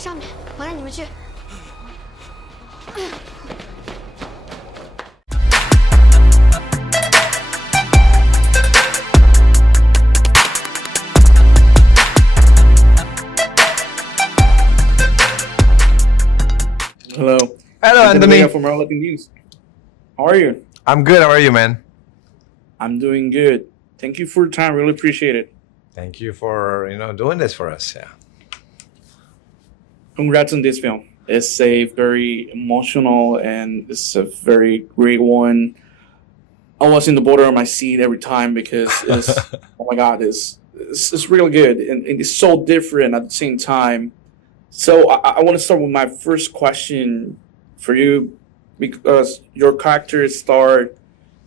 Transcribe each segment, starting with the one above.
上面，我让你们去。Hello. Hello, Anthony. From Relevant News. How are you? I'm good. How are you, man? I'm doing good. Thank you for your time. Really appreciate it. Thank you for doing this for us. Yeah. Congrats on this film. It's a very emotional and it's a very great one. I was in the border of my seat every time because it's oh my god, it's really good and it's so different at the same time. So I want to start with my first question for you because your character started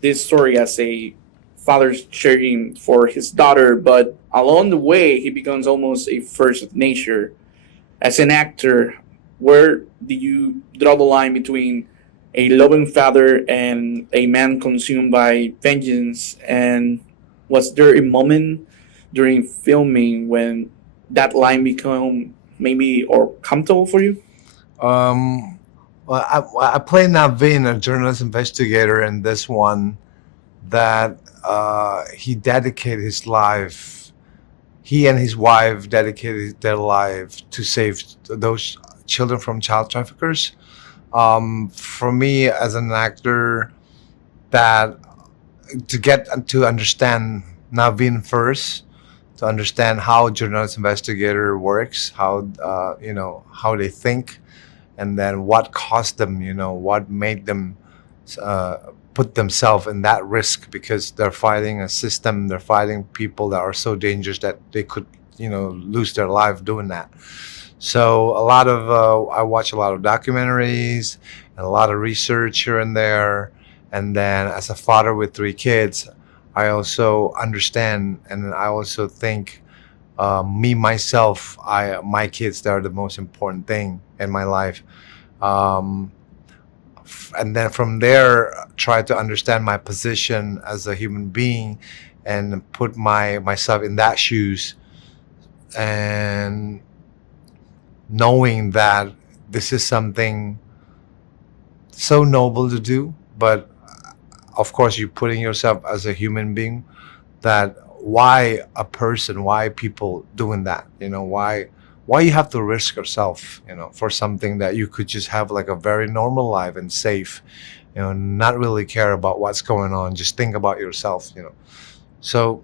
this story as a father caring for his daughter, but along the way he becomes almost a force of nature. As an actor, where do you draw the line between a loving father and a man consumed by vengeance? And was there a moment during filming when that line become maybe or comfortable for you? Well, I play Navin, a journalist investigator, in this one that he dedicated his life. He and his wife dedicated their life to save those children from child traffickers. For me, as an actor, that to get to understand Navin first, to understand how journalist investigator works, how how they think, and then what caused them, what made them put themselves in that risk, because they're fighting a system, they're fighting people that are so dangerous that they could lose their life doing that. So a lot of I watch a lot of documentaries and a lot of research here and there, and then as a father with 3 kids, I also understand, and I also think my kids, they're the most important thing in my life. And then from there, try to understand my position as a human being and put myself in that shoes, and knowing that this is something so noble to do, but of course you're putting yourself as a human being, that why people doing that, why you have to risk yourself, for something that you could just have like a very normal life and safe, not really care about what's going on, just think about yourself. So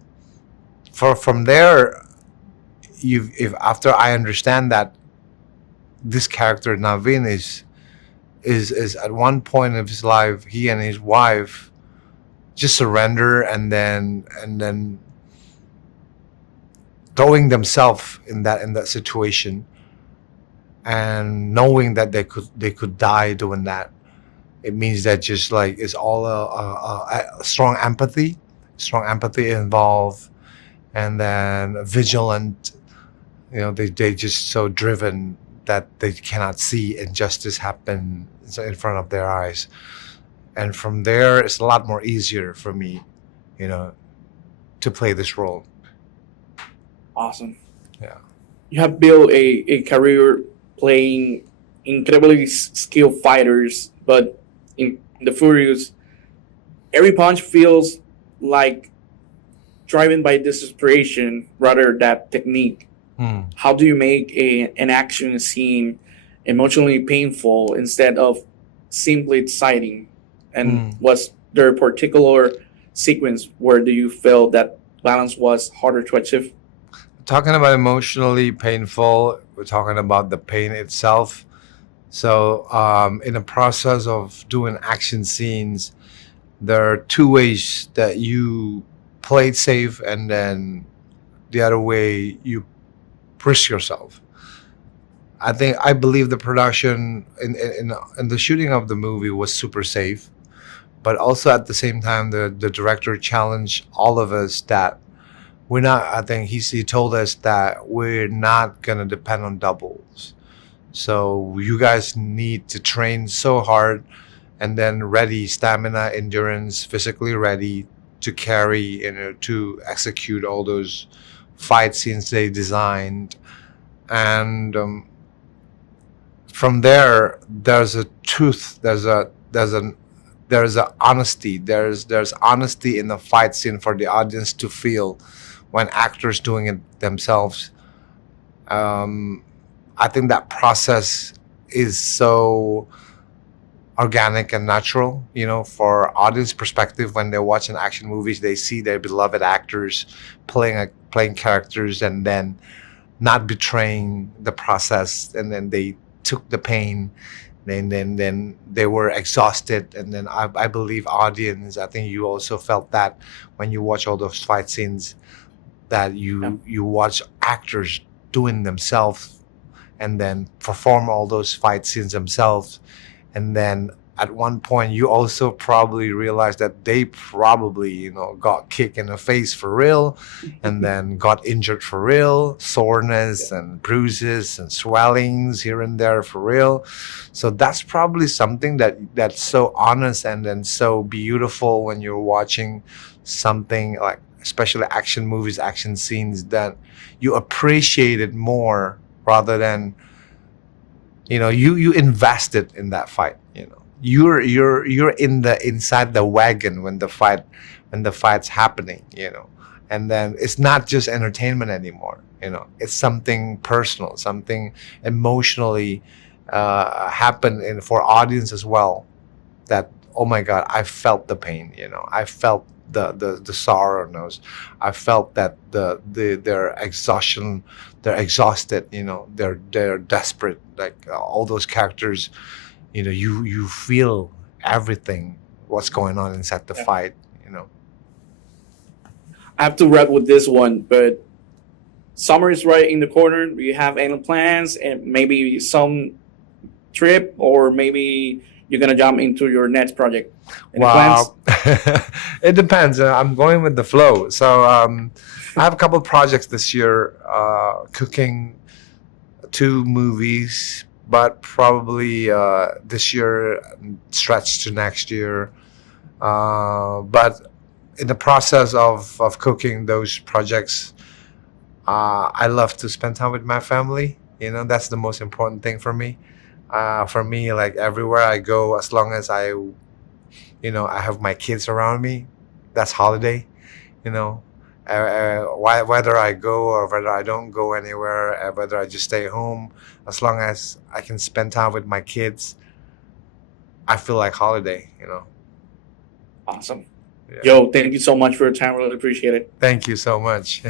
from there, if after I understand that this character Navin is at one point of his life, he and his wife just surrender, and then throwing themselves in that situation, and knowing that they could die doing that, it means that just like it's all a strong empathy involved, and then vigilant. They just so driven that they cannot see injustice happen in front of their eyes. And from there, it's a lot more easier for me, to play this role. Awesome. Yeah. You have built a career playing incredibly skilled fighters, but in the Furious, every punch feels like driven by desperation rather than technique. How do you make an action scene emotionally painful instead of simply exciting? And was there a particular sequence where do you feel that balance was harder to achieve? Talking about emotionally painful, we're talking about the pain itself. So in the process of doing action scenes, there are 2 ways that you play it safe, and then the other way you risk yourself. I believe the production in the shooting of the movie was super safe, but also at the same time the director challenged all of us that we're not. I think he told us that we're not gonna depend on doubles. So you guys need to train so hard, and then ready, stamina, endurance, physically ready to carry, to execute all those fight scenes they designed. And from there, there's a truth. There's a honesty. There's honesty in the fight scene for the audience to feel when actors doing it themselves. Um, I think that process is so organic and natural. For audience perspective, when they're watching action movies, they see their beloved actors playing characters, and then not betraying the process, and then they took the pain, then they were exhausted, and then I believe audience, I think you also felt that when you watch all those fight scenes, that Yeah. you watch actors doing themselves, and then perform all those fight scenes themselves, and then at one point you also probably realize that they probably got kicked in the face for real, and then got injured for real, soreness and bruises and swellings here and there for real. So that's probably something that's so honest and then so beautiful when you're watching something like, especially action movies, action scenes, that you appreciate it more, rather than you invested in that fight. You're inside the wagon when the fight's happening. And then it's not just entertainment anymore. It's something personal, something emotionally happen in for audience as well, that, oh my god, I felt the pain. I felt the sorrows. I felt that their exhaustion. They're exhausted. They're desperate. Like all those characters. You feel everything what's going on inside the Yeah. fight. I have to wrap with this one, but summer is right in the corner. Do you have any plans and maybe some trip, or maybe you're gonna jump into your next project? Any plans? Wow. It depends. I'm going with the flow. So I have a couple of projects this year, cooking, 2 movies, but probably this year stretch to next year. But in the process of cooking those projects, I love to spend time with my family. That's the most important thing for me. For me, like everywhere I go, as long as I have my kids around me, that's holiday. You know, whether I go or whether I don't go anywhere, whether I just stay home, as long as I can spend time with my kids, I feel like holiday. Awesome. Yeah. Yo, thank you so much for your time. Really appreciate it. Thank you so much.